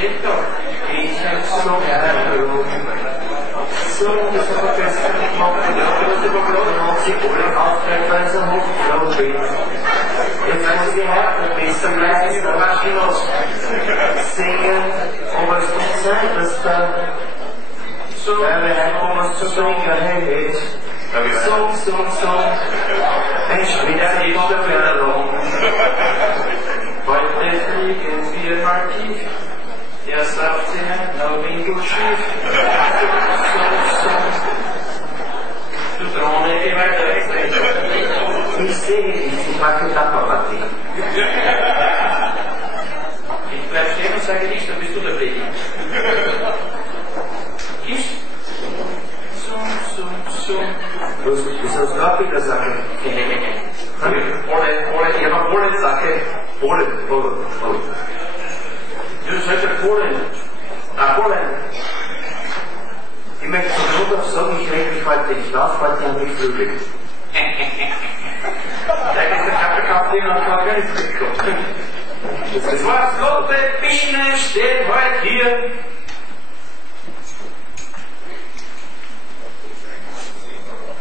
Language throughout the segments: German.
Ghetto. Ich hab so herum. So, das hat er gestern gemacht. Ja, du hast übergeladen, dann hat sie alle aufgehört, weil sie hochgeladen bin. Jetzt muss ich härter besser leisten, da war ich noch singen, aber es kann sein, dass da so, weil wir einfach was zu singen, hey, Song. Mensch, wieder die Stoffe heute fliegen wir mal tief. Der sagt sie, no Winkel schief. Du Drohne, geh weiter weg. Ich sehe dich, ich mag die Tapperpartie. Ich bleib stehen und sage nicht, dann bist du der Pflege. Ich? So. Was hast du auch wieder sagen? Ich habe Polen Sache. Polen. Du sagst ja Polen. Polen. Ich möchte zum Schluss sagen, ich reg mich heute nicht auf, heute habe ich Flügel. Da ist der Kaffee und kann gar nichts mitkommen. Das Wort Biene steht heute hier.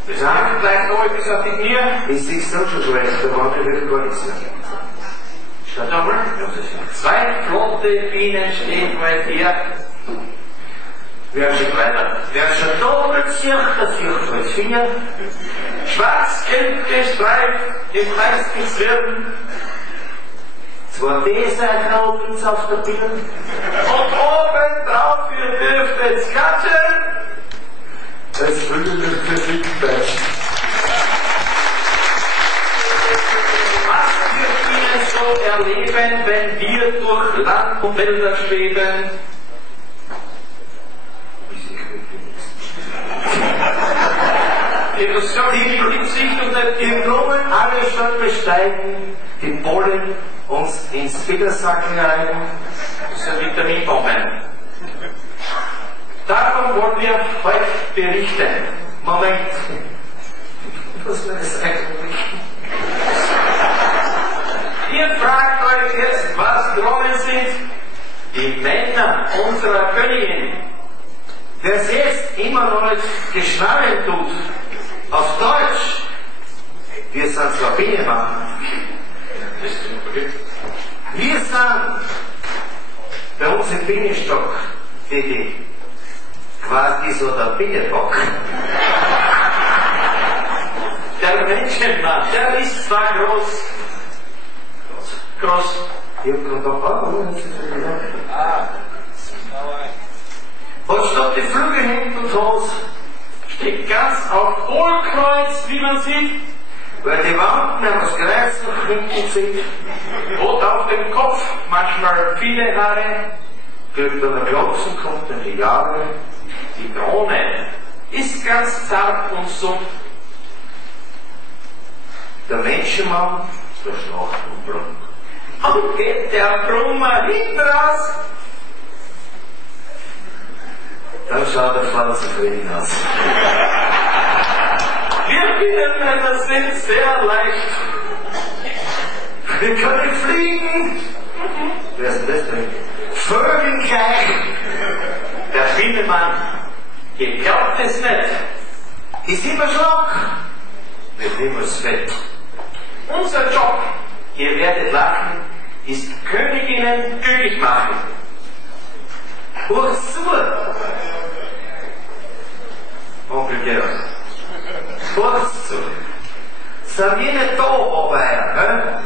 Das andere gleich noch etwas auf die Knie. Ich sehe es doch schon schlecht, der Mann will gar nichts mehr. Schaut doch mal. 2 flotte Bienen stehen heute hier. Wer geht weiter? Wer schon doppelt sieht, das sieht als Finger. Schwarz-gelb gestreift, im Kreis gezwirn. 2 D-Seiten auf der Bild. Und oben drauf, ihr dürft jetzt klatschen. Es würde nicht verfickt werden. Was wir Ihnen so erleben, wenn wir durch Land und Wälder schweben? Die Blitzsicht und die Blumen alle schon besteigen, die Pollen uns ins Widersacken reiben. Das sind Vitaminbomben. Davon wollen wir heute berichten. Moment. Was war das eigentlich? Ihr fragt euch jetzt, was Drohnen sind? Die Männer unserer Königin. Wer es jetzt immer noch nicht geschnallt tut, auf Deutsch, wir sind zwar Bienenmann. Wir sind bei uns im Bienenstock die quasi so der Bienenbock. Der Menschenmann, der ist zwar groß. Ich hab grad auch und statt die Flügel hinten und raus, steht ganz auf Hohlkreuz, wie man sieht, weil die Wand mehr das Kreuz nach hinten zieht. Und auf dem Kopf manchmal viele Haare, kriegt dann der Klopfen, kommt dann die Jahre. Die Drohne ist ganz zart und sumpf. Der Menschenmann, der schlacht und brummt. Und geht der Brummer hinten raus. Dann schaut der Fall zufrieden aus. Wir Bienenmänner sind sehr leicht. Wir können fliegen. Wer ist denn das drin? Vögel gleich. Der Bienenmann, ihr glaubt es nicht, ist immer schlank, wird immer fett. Unser Job, ihr werdet lachen, ist Königinnen glücklich machen. Wozu? Onkel Georg. Wozu? Sind wir nicht da, aber ne?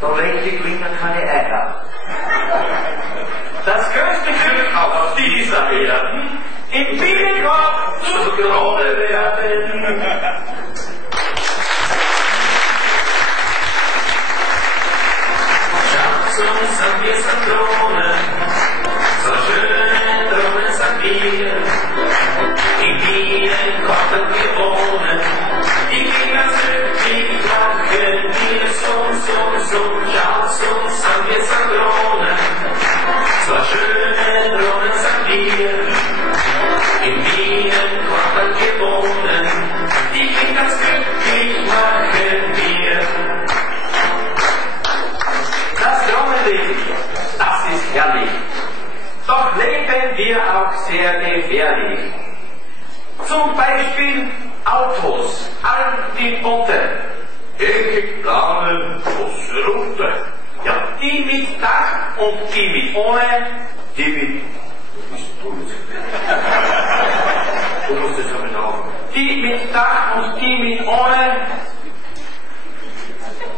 Da legen die Kinder keine Eier. Das größte Glück auf dieser Erden, im Bienenkorb zur Krone werden. Schaut uns an, wir sind Drohnen, so schöne Drohnen sind wir. Im Bienenkorb wir wohnen, die Kinder glücklich lachen wir so. Schaut uns an, wir sind Drohnen. Zwar schöne Drohnen sind wir, in Bienenkorb gewohnen, die Kinder glücklich machen wir. Das Drohnenleben, das ist herrlich. hier auch sehr gefährlich. Zum Beispiel Autos, Antibunte, eckig planen, große runter. Ja, die mit Dach und die mit ohne, die mit... Du musst es aber noch. Die mit Dach und die mit ohne,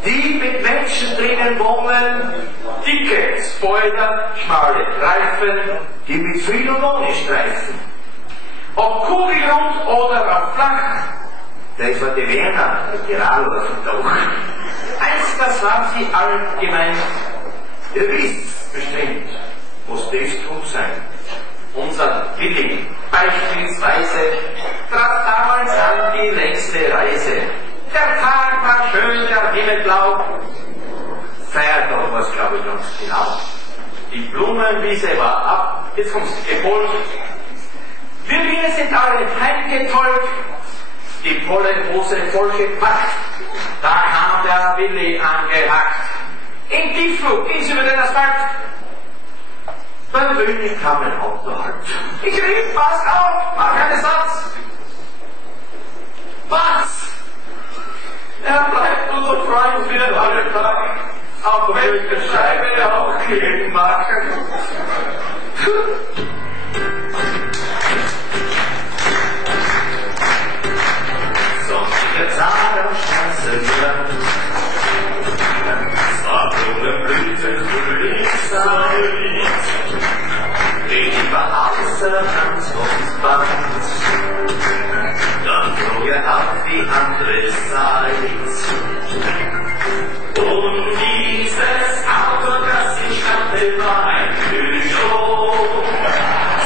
die mit Menschen drinnen wohnen, dicke Spoiler, schmale Reifen, die mit viel und ohne Streifen. Ob kugelrund oder auf flach, das war die Werner, die Radler doch. Eins, das haben sie allen gemeint. Ihr wisst bestimmt, muss das gut sein. Unser Willi beispielsweise trat damals an die längste Reise. Der Tag war schön, der Himmel blau. Feiertag war es, glaube ich, ganz genau. Die Blumenwiese war ab, jetzt kommt's geholt. Wir Wiener sind alle heimgetollt, die Pollenhose vollgepackt. Da kam der Willi angehackt. Im Tiefflug ging's über den Asphalt. Beim Willi kam ein Auto halt. Ich rief, pass auf, mach keinen Satz. Was? Er bleibt unser Freund für alle Tag. Auch wenn die Scheibe auch gegen machen. Sonstige Zahn am Straßenrand. Blüten Frühlingszeit, lieber außer Hand und Band, dann trug ab wie andere Zeit. Und dieses Auto, das ich hatte, war ein Peugeot,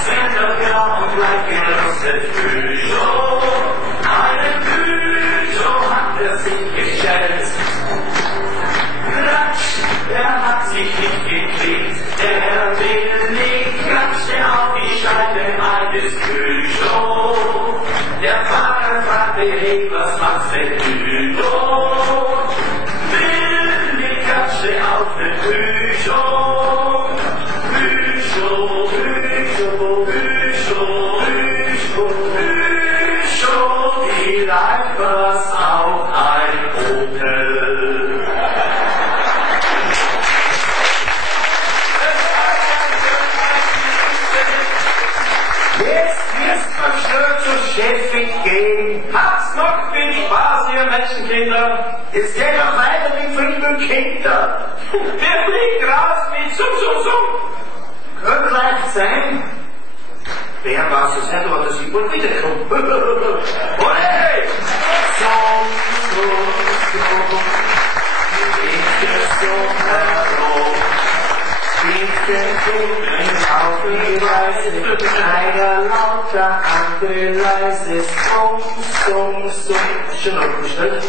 Sendergrau und leicht gerostet Peugeot. Einen Peugeot hat er sich geschätzt. Er hat sich nicht gekriegt, der will nicht, klatschte auf die Scheibe eines Peugeot. Der Fahrer fragte, hey, was macht's denn Peugeot? Will nicht, klatschte auf den Peugeot. Peugeot, Peugeot, Peugeot, Peugeot, Peugeot, vielleicht war's auch ein Opel. Chefin gehen. Habt's noch viel Spaß, ihr Menschenkinder. Jetzt geht noch weiter mit fünf Kinder. Wir fliegen raus mit Sum, Sum, Sum. Könnte leicht sein. Wer weiß es nicht, aber dass ich wohl wiederkomme. Ole! Sum, Sum, Sum. Ich bin so herum. Bitte auf die Reise, einer lauter, andere leise, Summ, Summ, Summ. Schon noch bestellt?